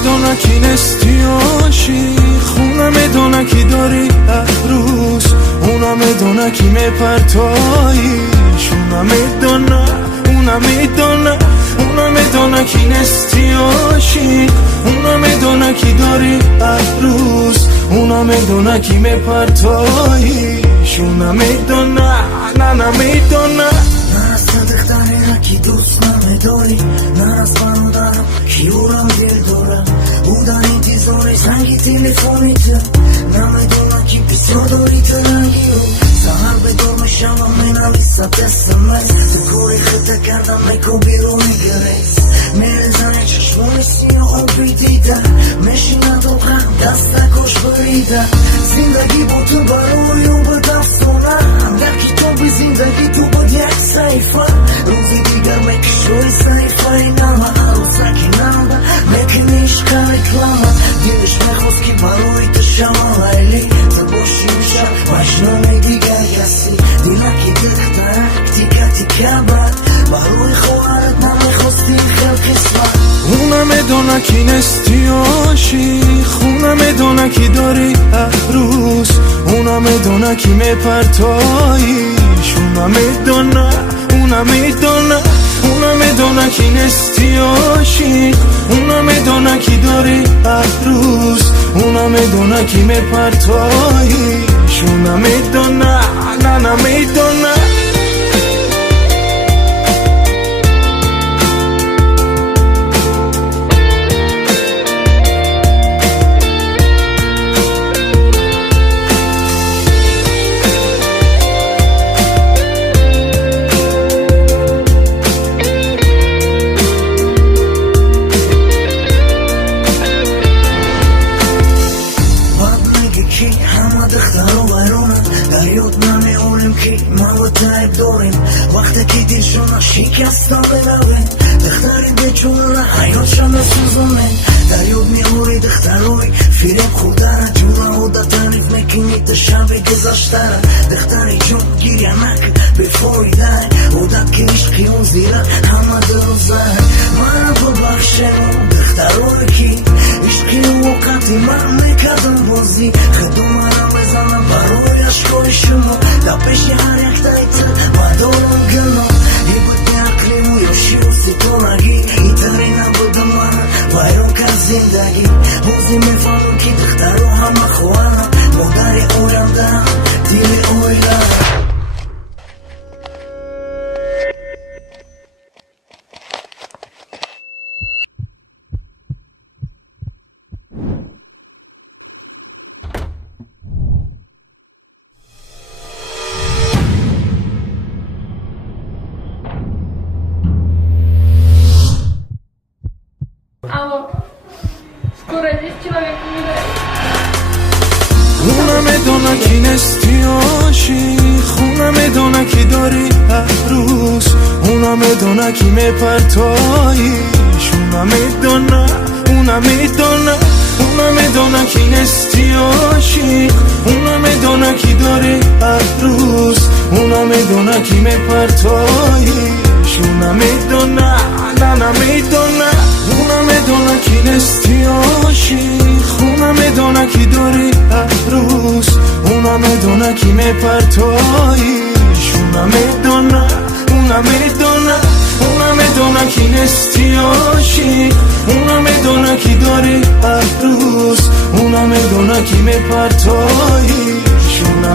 میدونه کی نستی عاشق، اونا میدونه کی داری عروس، اونا میدونه کی میپرتاییش، اونا میدونه کی نستی عاشق، اونا میدونه کی داری عروس، اونا میدونه کی میپرتاییش، اونا میدونه نه میدونه. نه از صدقتنی را کی دوست نمیداری، نه از برادرم کی او را دل دارم، او در انتظار زنگ تلفنیت، نمیدونه کی پیسا داری ترنگی رو، سهر بدار میشم مینویسم SMS، تو کاری خطا کردم میکن بیرون گریز، میرزنه چشمانی سیاه آبی دیدن، میشینه دوغم دستکش بریدن، زندگی با تو برای اون به دفتانم، در کتاب زندگی تو بود یک صحیفه، روزی دیگر میکشوی صحیفه نمه، عروسکی نمه میکنیش کاریکلامه، دلش میخواست که برای تو شما لیلی، تو باشی میشه مجنون دیگر کسی، دلکی دخترک تیکه تیکه بد، برای خواهرت نمیخواستی خیل قسمت. اونا میدونه کی نستی عاشق، اونا میدونه کی داری عروس، اونا میدونه کی میپرتاییش، اونا میدونه کی نستی عاشق، اونا میدونه کی داری عروس، اونا میدونه کی میپرتاییش، اونا میدونه نه میدونه. همه دخترها ویرانن، در یاد نمیاریم که ما و تایب داریم، وقتی که دلشون شکسته برویم، دختری بیچونه حیاتشان سوزونیم، در یاد میاری دخترهای فریب خودره، جونه هودا تعریف میکنی تا شب گذشتره، دختری جون گیریه نکن بفایده، هودا که عشقی اون زیره همه دروزه، من ببخشم دخترهای که عشقی وقتی من میکردم بازی، خدوم را بزنم برای عشقای شما، در پیش هر یک دایتر و دارم گناه، ای بود عقلی و یاشی و ستارگی، ایتری نبودم من ویران که زندگی، بازی میفهمم که دختر و همه خوانم، مادری اویم دارم دیل اویلم. Алло, скоро здесь человек умирает. اونا میدونه کی نستی عاشق، اونا میدونه کی داری عروس، اونا میدونه کی میپرتاییش، اونا میدونه کی نستی عاشق، اونا میدونه کی داری عروس، اونا میدونه کی میپرتاییش، اونا میدونه نه میدونه. اونا میدونه کی نستی عاشق، اونا میدونه کی داری عروس، اونا میدونه کی میپرتاییش، اونا میدونه کی نستی عاشق، اونا میدونه کی داری عروس، اونا میدونه کی میپرتاییش، اونا